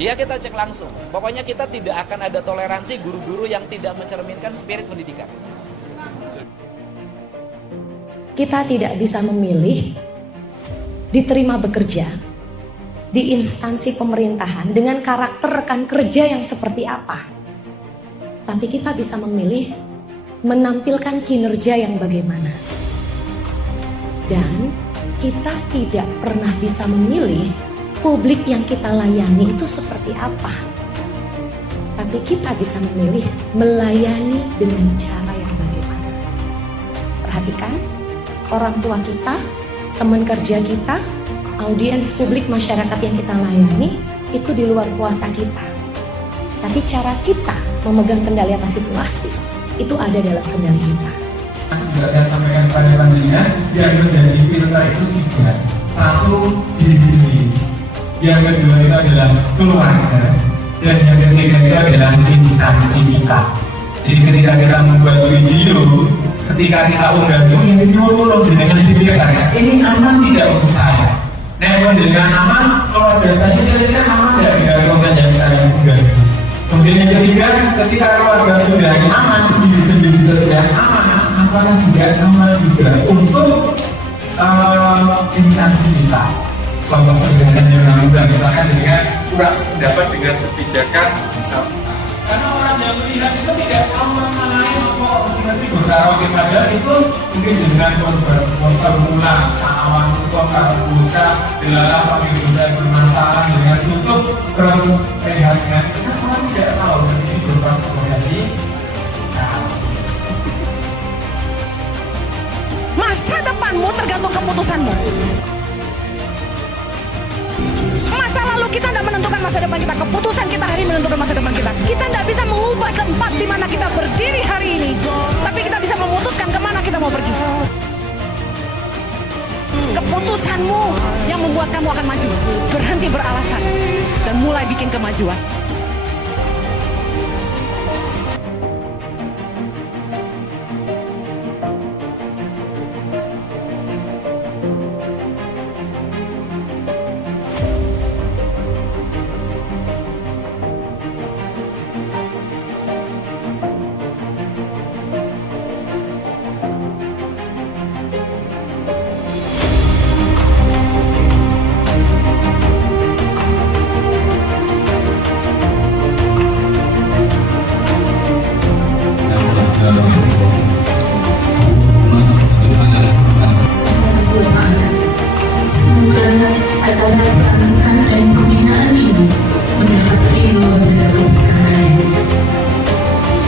Ya kita cek langsung. Pokoknya kita tidak akan ada toleransi guru-guru yang tidak mencerminkan spirit pendidikan. Kita tidak bisa memilih diterima bekerja di instansi pemerintahan dengan karakter rekan kerja yang seperti apa. Tapi kita bisa memilih menampilkan kinerja yang bagaimana. Dan kita tidak pernah bisa memilih publik yang kita layani itu seperti apa. Tapi kita bisa memilih melayani dengan cara yang bagaimana. Perhatikan, orang tua kita, teman kerja kita, audiens publik masyarakat yang kita layani itu di luar kuasa kita. Tapi cara kita memegang kendali atas situasi itu ada dalam kendali kita. Juga saya sampaikan kepada panjenengan, yang menjadi filter itu tiga. Satu, diri sendiri. Yang kedua itu adalah keluarga. Dan yang ketiga itu adalah instansi kita. Jadi ketika kita membuat video, ketika kita unggah ini tolong jenengan dipikirkan, ini aman tidak untuk saya. Nah, kalau jenengan aman, keluarga saya kira-kira aman tidak dengan konten yang saya unggah. Kemudian yang ketiga, ketika keluarga sudah aman, diri sendiri juga sudah aman, apakah juga aman juga untuk instansi kita. Contoh sederhana yang mudah, misalkan dengan kurang sependapat dengan kebijakan misalnya. Karena orang yang melihat itu tidak tahu masalahnya kok nanti berkaraoke, padahal itu mungkin dengan bosan ulang sawan kok karbuca dilarang pakai dosa bermasalah dengan tutup terus prihatin. Kita orang tidak tahu dan ini berupa prosesi. Masa depanmu tergantung keputusanmu. Masa lalu kita tidak menentukan masa depan kita, keputusan kita hari menentukan masa depan kita. Kita tidak bisa mengubah tempat di mana kita berdiri hari ini, tapi kita bisa memutuskan kemana kita mau pergi. Keputusanmu yang membuat kamu akan maju. Berhenti beralasan dan mulai bikin kemajuan. Semoga acara pelatihan dan pembinaan ini mendapat ridho dan keberkahan.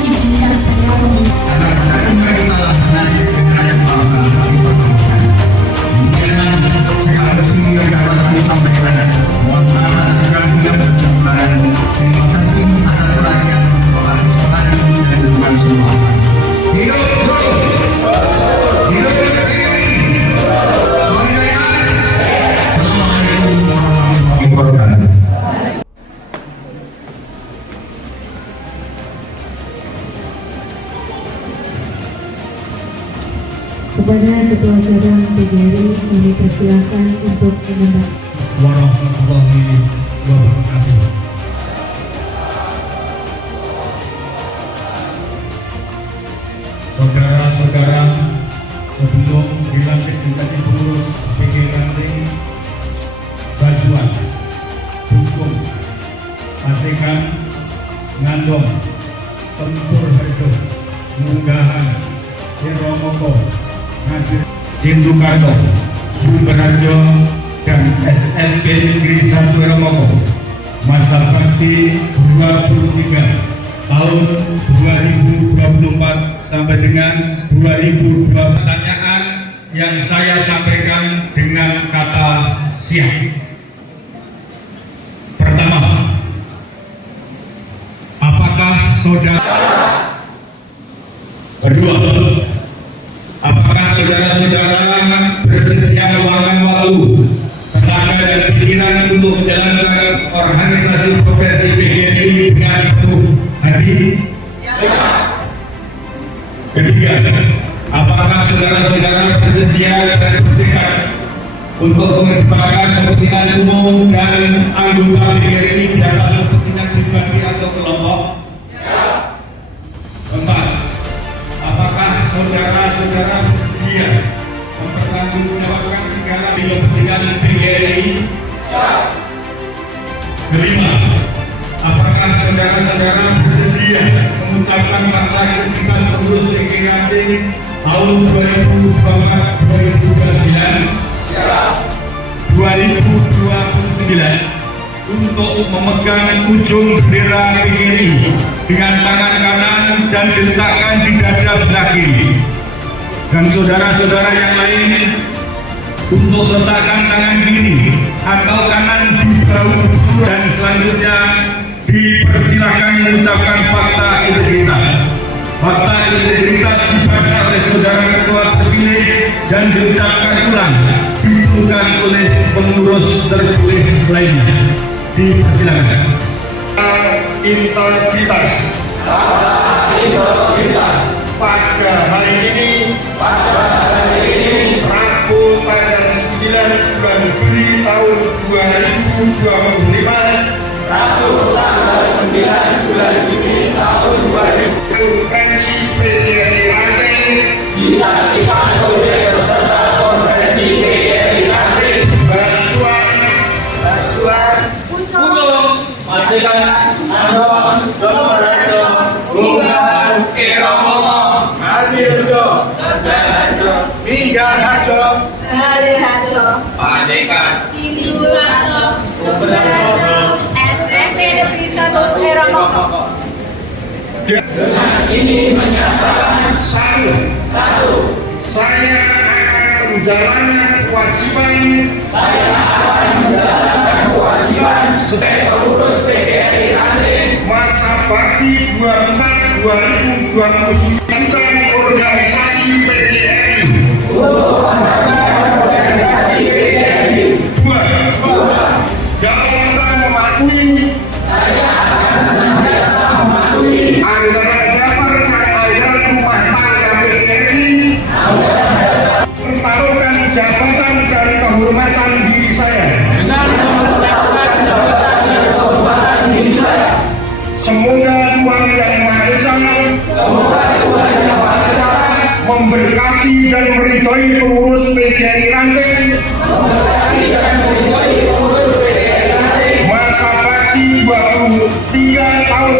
Izinkan saya Karena kita nasib rakyat bangsa kami pertemukan. Mungkin segala resmi yang dapat kami sampaikan. Mohon maaf atas segala ketidakberkenan. Terima kasih atas perhatian Bapak Sekali dan Tuhan semua. Hidup kepada Ketua Cabang PGRI kami persilakan untuk menambah. warahmatullahi wabarakatuh. Saudara-saudara, sebelum dilantik menjadi pengurus PGRI Bajuan, Dukung, Pasekan, Ngandong, Tempur Harjo, Munggahan, Hiromoko, Ngadir, Sindukarto, Sumberharjo, dan SLP Negeri 1 Hiromoko, masa bakti 23 tahun 2024 sampai dengan 2020. Pertanyaan yang saya sampaikan dengan kata siap. Pertama, apakah saudara? Kedua, apakah saudara-saudara bersedia meluangkan waktu, tenaga dan pikiran untuk menjalankan organisasi profesi PGRI dengan penuh hati? Ketiga, apakah saudara-saudara bersedia dan bertekad untuk kemerdekaan kepentingan umum dan anggota PGRI dan atas kepentingan pribadi atau kelompok? Keempat, apakah saudara-saudara bersedia mempertanggungjawabkan segala kepentingan PGRI? Kelima, apakah saudara-saudara bersedia mengucapkan fakta integritas pengurus PGRI tahun 2029 untuk memegang ujung bendera PGRI dengan tangan kanan dan diletakkan di dada sebelah kiri, dan saudara-saudara yang lain untuk letakkan tangan kiri atau kanan di bahu, dan selanjutnya dipersilahkan mengucapkan fakta integritas. Fakta integritas dibaca oleh saudara ketua terpilih dan diucapkan ulang diucapkan oleh pengurus terpilih lainnya. Dipersilakan. Integritas. Pada hari ini Rabu tanggal 9 bulan Juli tahun 2025 konferensi PGRI Ranting disaksikan oleh peserta konferensi PGRI Ranting Basuan Pucung Masikan Andong Donorejo Bungan Kiromo Adirejo Tegalharjo Minggarharjo Aliharjo Padekan Sidoarjo Sukoharjo SMP Negeri 1 Heramoko. Dengan ini menyatakan satu, saya akan menjalankan kewajiban sebagai pengurus PGRI Ranting masa bakti 24-2029 tentang organisasi PGRI. Dua, dalam mematuhi anggaran dasar dan anggaran rumah tangga PGRI, mempertaruhkan jabatan dan kehormatan diri saya. Semoga Tuhan Yang Maha Esa memberkati dan meridhoi pengurus PGRI Ranting masa bakti 23 tahun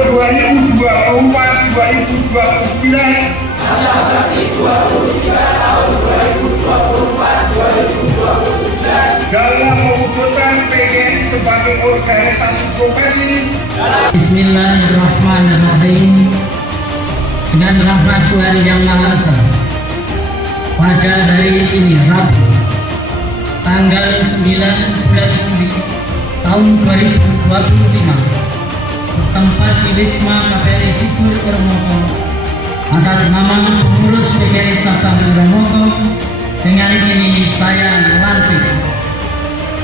2024-2029 dalam mewujudkan PGRI sebagai organisasi profesi. Bismillahirrahmanirrahim. Dengan rahmat Tuhan Yang Maha Esa, pada hari ini Rabu tanggal 9 bulan Juli tahun 2025 bertempat di Wisma KPRI Sidur Heramoko atas nama pengurus PGRI Cabang Heramoko, dengan ini saya melantik: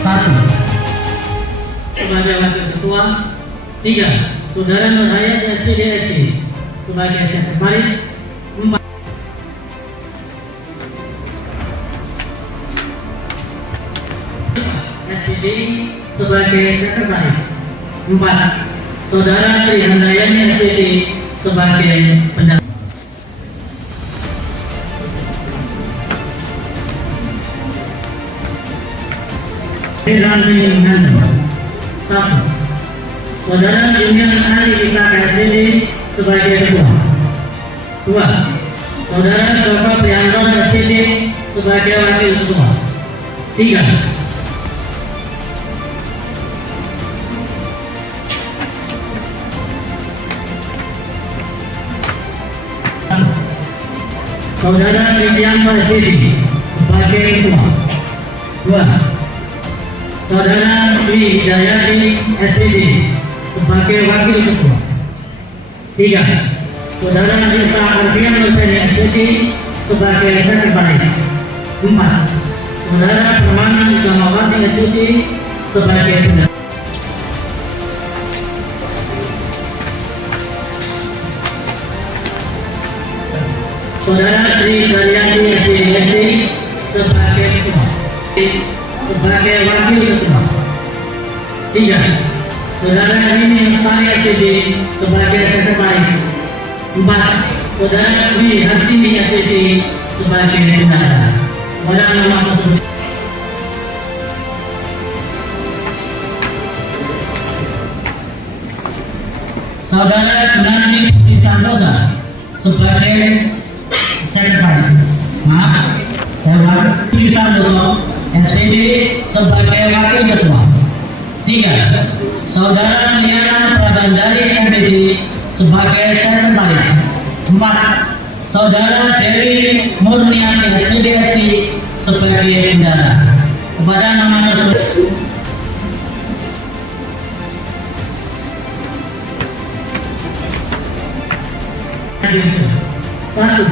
1. Sebagai Wakil Ketua. 3. Saudara Nur Hayat SPDSD sebagai Sekretaris. 4. SPD sebagai Sekretaris. 4. Saudara Tri Handayani SPD sebagai Pendamping. Ranting Handong. 1. Saudara Jumian Ali Ika SPD sebagai Ketua. 2. Saudara Joko Prianto SPD sebagai Wakil Ketua. 3. Saudara Tridianto SPD sebagai Ketua. 2. Saudara Dwi Hidayati SPD sebagai Wakil Ketua. 3. Saudara Risa Ardian Nurfeni SPD sebagai Sekretaris. 4. Saudara Permana Ikamawati SPD sebagai Pendamping. Saudara Sri Karyati SPDSD sebagai Ketua. sebagai wakil ketua. 3. Saudara Rini Lestari SPD sebagai sekretaris. 4. Saudara Dwi Hartini SPD sebagai bendahara. Pada nama tersebut. Saudara Gunardi Budi Santosa sebagai sekretaris. Dewan Budi Santoso SPD sebagai wakil ketua. 3. Saudara Liana Prabandari MPD sebagai sekretaris. 4. Saudara Dewi Murniati SPDSI sebagai bendahara. Kepada nama tersebut. Satu,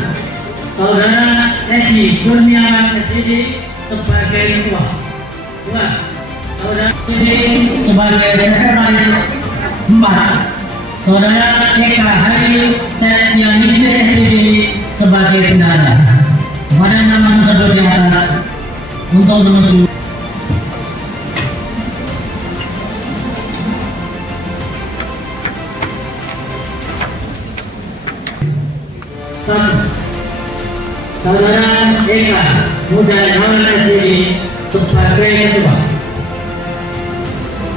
Saudara Edi Kurniawan SPD sebagai ketua. 2. Saudara Edi sebagai sekretaris. 4. Saudara Eka Hari Setianingsih SPD sebagai bendahara. Kepada nama tersebut di atas untuk menuju. Saudara Eka Muda Jalan SPD sebagai ketua.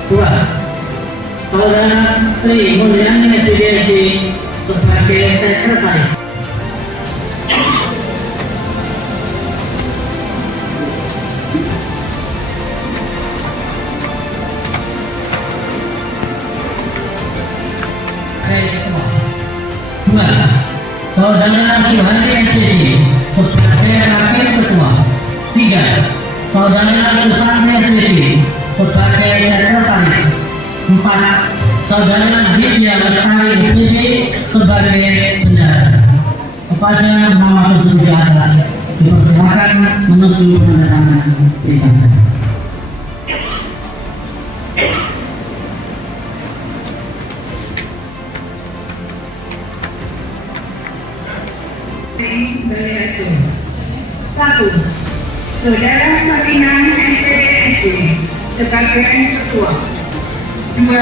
2. Saudara Tri Mulyani SPDSI sebagai sekretaris. 2. Saudara Suhandi SPD sebagai wakil ketua. 3. Saudara Susanti SPD sebagai sekretaris. 4. Saudara Widya Lestari SPD sebagai bendahara. Kepada nama tersebut di atas dipersilakan menuju penandatanganan berita. Satu, Saudara Sabina SPDSD sebagai ketua. 2.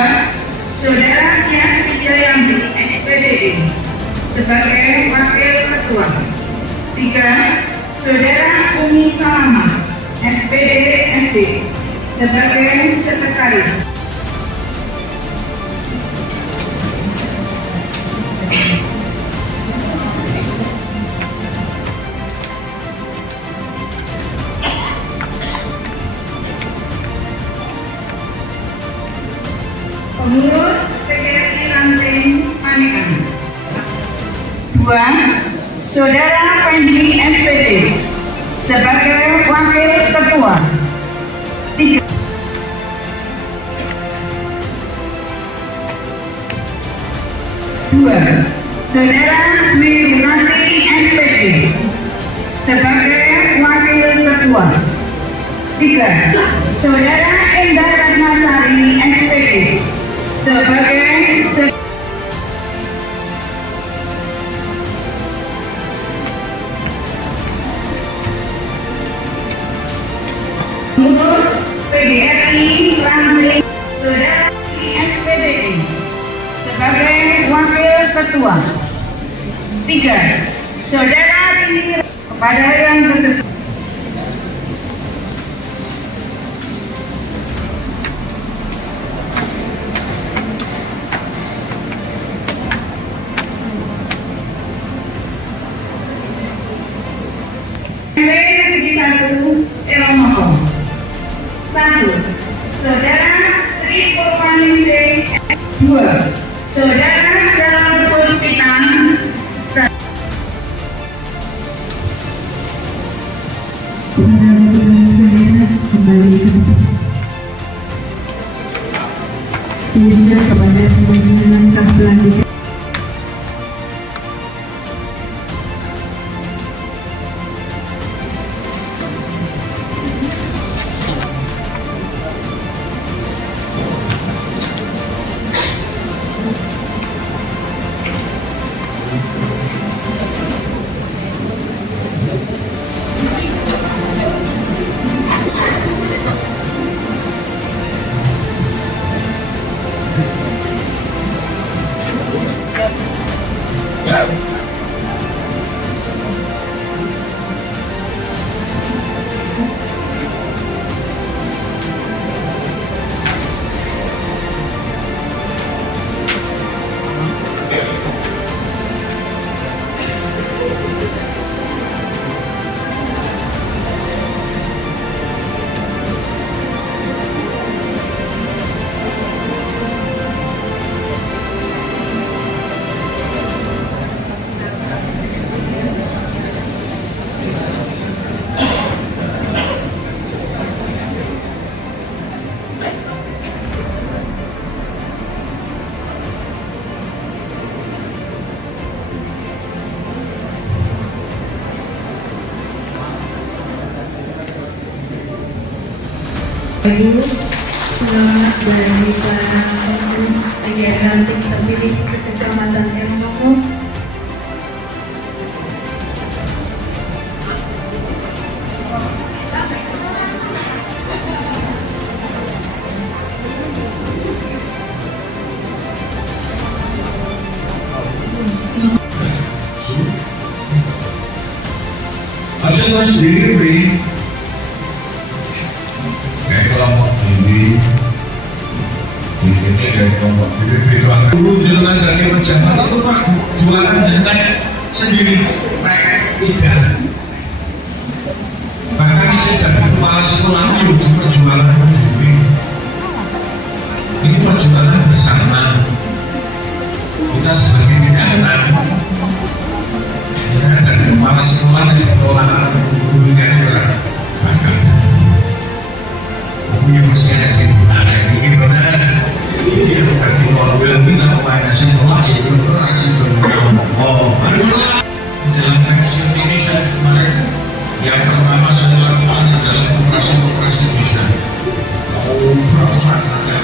Saudara Tias Jayandi SPDD sebagai wakil ketua. 3. Saudara Umi Salama SPDSD sebagai sekretaris. Pengurus PGRI Ranting Panikan. 2. Saudara Fendi SPD sebagai wakil ketua. 3. 2. Saudara Dwi Gunardi SPD sebagai wakil ketua. 3. Saudara Endah Ratnasari SPD sebagai pengurus PGRI Ranting. Saudara SPD sebagai wakil ketua. 3. Saudara Rini kepada yang tersebut. Satu, Saudara Tri Purwaningsih. 2. Saudara Jalal Puspita. Ibu, selamat dari para kegiatan tim terpilih Kecamatan Emoko. Acara sendiri dari kelompok ini dari kelompok ini dulu jalan dari pejabat itu pak jualan jentek sendiri tidak bahkan saya dari kepala sekolah itu juga jualan sendiri ini perjualan bersama kita sebagai negara dari kepala sekolah dan sekolah gurunya adalah bahkan aku yang masih ada sekolah ini benar ini yang terjadi kalau bilang ini apa yang sekolah itu masih dalam Komisi Indonesia kemarin yang pertama saya lakukan adalah operasi desa berapa ada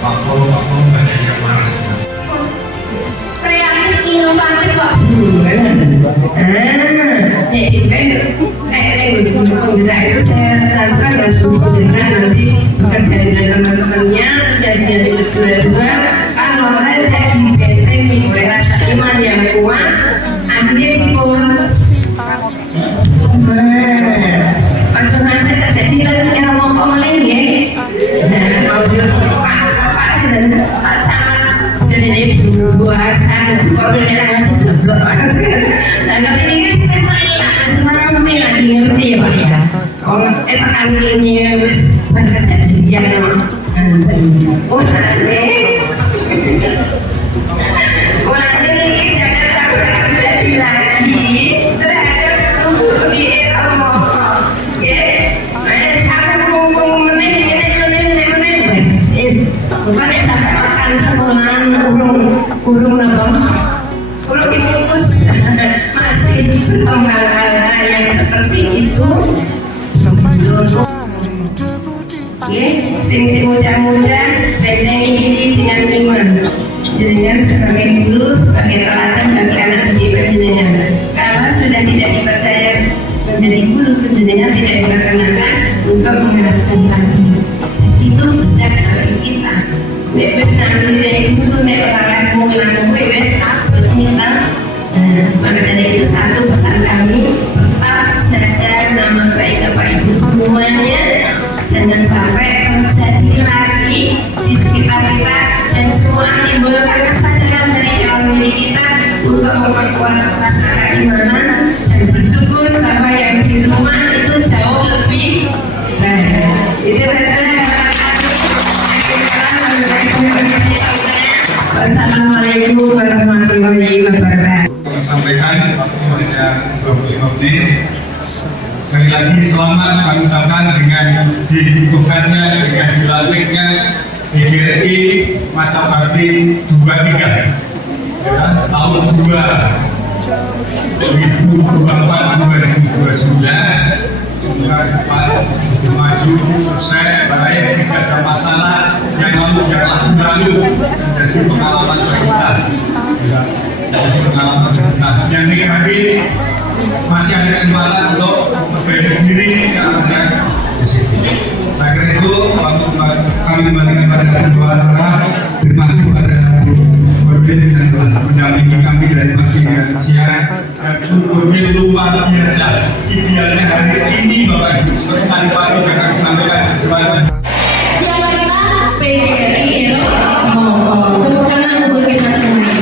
pakol banyak yang marah kreatif inovatif kok penggerak itu saya lakukan dan seluruh dengan nanti bekerja dengan teman-temannya terus jadi dua kalau saya di benteng oleh rasa iman yang kuat akhirnya kuat langsung saya jadi yang mau komen ya mau pak sih dan pak sangat jadi buat kalau nah ini saya lagi ngerti ya pak ya kalau tekan ini bekerja yang ini jangan sampai terjadi lagi terhadap seluruh di Eropa sampai ngomong bukan sampai makan sekolah urung diputus masih berkembang hal-hal yang seperti itu sing muda-muda benteng ini dengan iman jenengan sebagai guru sebagai teladan bagi anak didik jenengan kalau sudah tidak dipercaya menjadi guru jenengan tidak diperkenakan untuk mengharuskan lagi itu benar bagi kita nek wis nanti guru nek orang mau ngelakuin wis kita maka dari itu satu pesan kami tetap sadar nama baik Bapak Ibu semuanya jangan sampai terjadi lagi di sekitar kita dan semua timbulkan kesadaran dari dalam diri kita untuk memperkuat rasa keimanan dan bersyukur bahwa yang di rumah itu jauh lebih baik. Itu saja. Wassalamualaikum warahmatullahi wabarakatuh. Sampaikan kepada Bapak menit. Sekali lagi selamat kami ucapkan dengan dibutuhkannya dengan dilantiknya DGRI masa bakti 23 tahun 2024-2029 semoga cepat maju sukses baik tidak ada masalah yang lalu menjadi pengalaman bagi kita yang negatif masih ada kesempatan untuk memperbaiki diri karena di sini. Saya kira itu waktu kami kembalikan pada kedua acara. Terima kasih kepada Pemimpin yang telah mendampingi kami dari masing-masing siang dan Pemimpin luar biasa. Idealnya hari ini Bapak Ibu seperti tadi pagi yang kami sampaikan kepada Siapa kita? PGRI Eropa. Tepuk tangan untuk kita semua.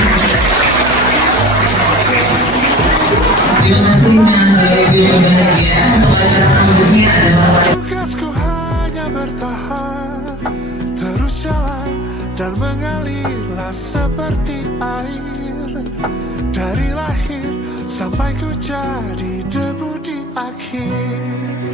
Terima kasih Bapak Ibu bahagia. Untuk acara selanjutnya adalah tugasku hanya bertahan, terus jalan dan mengalirlah seperti air. Dari lahir sampai ku jadi debu di akhir.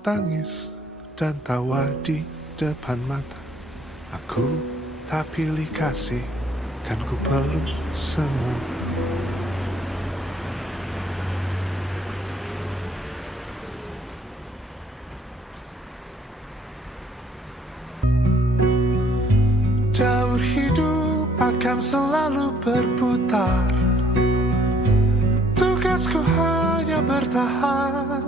tangis dan tawa di depan mata. Aku tak pilih kasih, kan ku peluk semua. Jalur hidup akan selalu berputar. Tugasku hanya bertahan,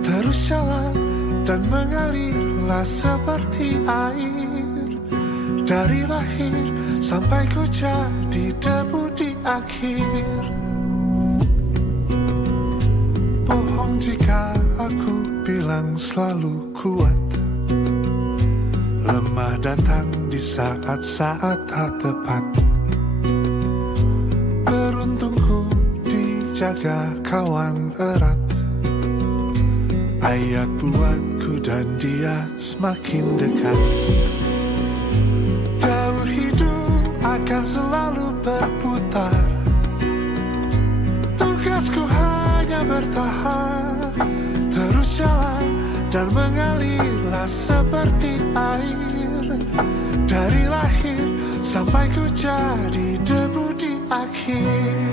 terus jalan dan mengalirlah seperti air. Dari lahir sampai ku jadi debu di akhir. Bohong jika aku bilang selalu kuat. Lemah datang di saat-saat tak tepat. Beruntungku dijaga kawan erat. Ayat buatku dan dia semakin dekat. Jalur hidup akan selalu berputar. Tugasku hanya bertahan, terus jalan dan mengalirlah seperti air. Dari lahir sampai ku jadi debu di akhir.